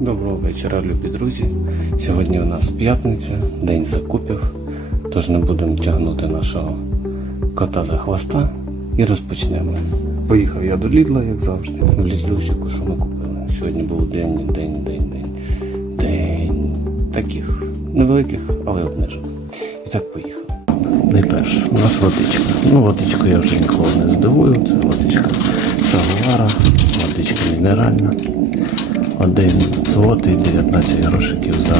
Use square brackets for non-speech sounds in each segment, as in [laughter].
Доброго вечора, любі друзі. Сьогодні у нас п'ятниця, день закупів, тож не будемо тягнути нашого кота за хвоста і розпочнемо. Поїхав я до Лідла, як завжди. В Лідлюсіку, що ми купили. Сьогодні був день, день, день, день. День таких невеликих, але обмежок. І так поїхали. Найперше, у нас водичка. Ну, водичку я вже ніколи не здивую. Це водичка Сагуара, водичка мінеральна. Один злотий 19 грошиків за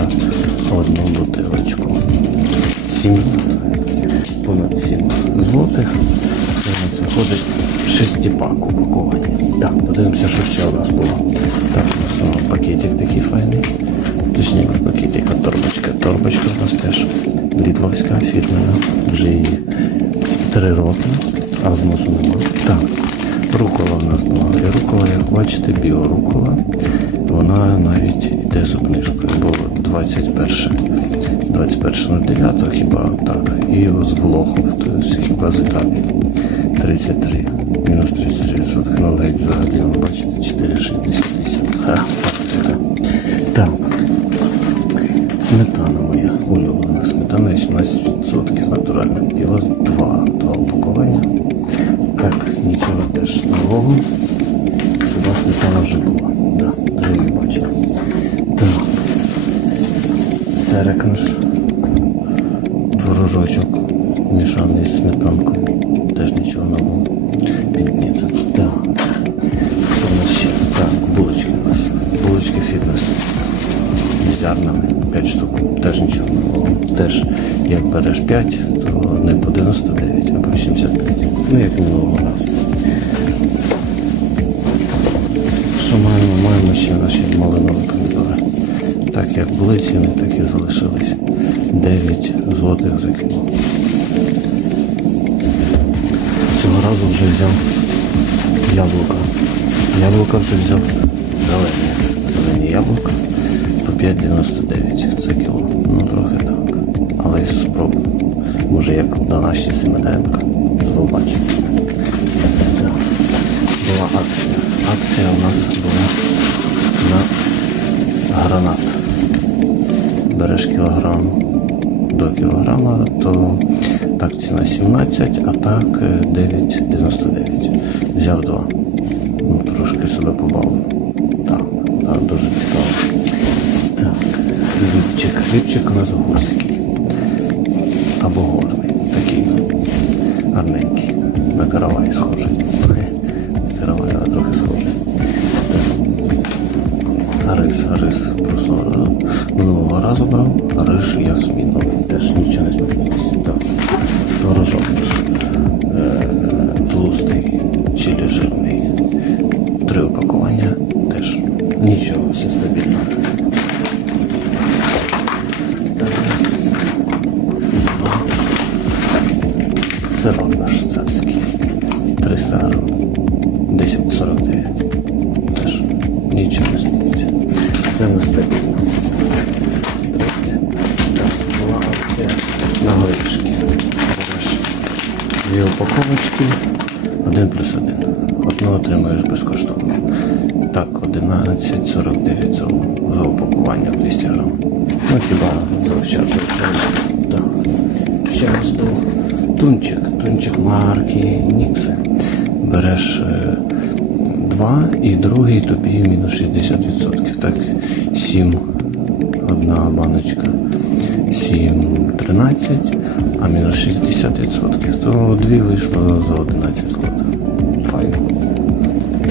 одну бутилочку. 7, понад 7 злотих. Це у нас виходить шестипак упакування. Так, подивимося, що ще у нас було. Так, у нас пакетик такий файний. Точніше, пакетик, а торбочка. Торбочка у нас теж лідловська, фірмена. Вже її три роки, а зносу нема. Так, рукола в нас була. І рукола, як бачите, біорукола. Вона навіть йде з обнижкою, бо 21 21.09 хіба так. І з Глохов, тобто хіба з Італії. 33, мінус 33%. Ну, навіть взагалі, ви бачите, 4,68. Ха, так. Сметана моя улюблена. Сметана 18% натуральна. Діла два, два упакування. Так, нічого теж нового. Хіба сметана вже була. Бачив. Так. Серек наш. Творожочок мішаний з сметанкою. Теж нічого нового. Підніться. Так. Що в нас ще? Так, булочки у нас. Булочки фітнес з зярнами 5 штук. Теж нічого нового. Теж як береш 5, то не по 99, а по 85. Ну як минулого разу. Що маємо? Маємо ще наші малинові помідори. Так як були ціни, так і залишились. 9 злотих за кіло. Цього разу вже взяв яблука. Яблука вже взяв зелені. Зелені яблука по 5,99 за кіло. Ну трохи так. Але спробую. Може як на нашій Семененка. Побачимо. Була акція. Акція у нас була на гранат. Береш кілограм до кілограма, то так ціна 17, а так е, 9,99. Взяв два. Ну, трошки себе побавив. Так, так, дуже цікаво. Так, хлібчик. Хлібчик у нас горський. Або горний. Такий гарненький. На каравай схожий. [laughs] Каравай, але трохи схожий. Так. Рис, рис. Просто минулого разу брав, а рис я змінив. Теж нічого не змінилося. Так. Творожок. Е, тлустий, чилі жирний. Три упакування. Теж нічого, все стабільно. Сирок наш царський. 300 грам. 10,49. Теж нічого не зміниться. Все. Так, була акція на горішки. Дві упаковочки. Один плюс один. Одну отримуєш безкоштовно. Так, 11,49 за, за упакування 200 грам. Ну хіба заощаджуєш. Так. Ще раз був тунчик. Тунчик марки Нікси. Береш е, два і другий тобі мінус 60%. Так, 7 одна баночка 7,13, а мінус 60%, то дві вийшло за 11 злотих. Файно.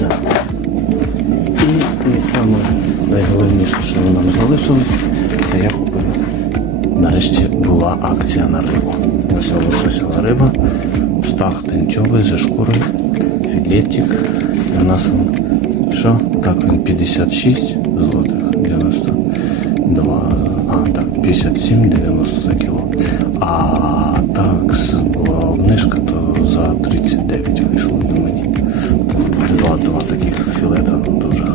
Так. І, і саме найголовніше, що нам залишилось, це я купив. Нарешті була акція на рибу. Ось лососова риба, стах тенчовий зі шкурою, філетик. У нас що? Так, він 56 злотих, 92, а так, 57,90 за кіло. А такс була обнижка, то за 39 вийшло на мені. Два, два таких філета дуже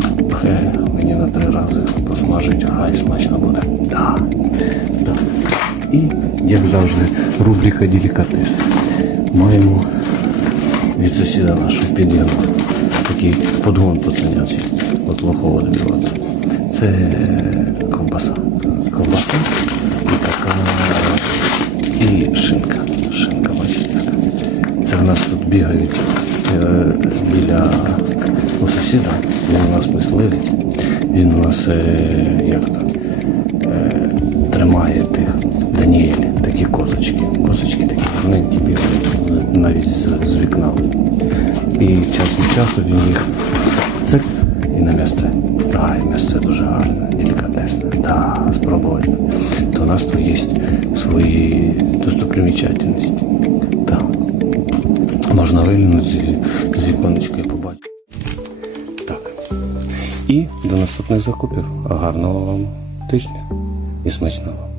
хе, мені на три рази посмажить, хай смачно буде. Да. Да. І, як завжди, рубрика делікатес. Маємо від сусіда нашого під'їзду такий подгон пацанячий. От лохова добиватися. Це ковбаса. Ковбаса і така і шинка. Шинка, бачите. Це в нас тут бігають е, біля у сусіда. Він у нас мисливець. Він у нас е, як то, е, тримає тих Даніель, такі козочки. Козочки такі маленькі бігають навіть з, з вікна. І час від часу він їх цик і на місце. Ай, місце дуже гарне, делікатесне. Да, спробувати. То у нас тут є свої достопримічательності. Так. Можна виглянути з віконечка і побачити. Так. І до наступних закупів. Гарного вам тижня і смачного.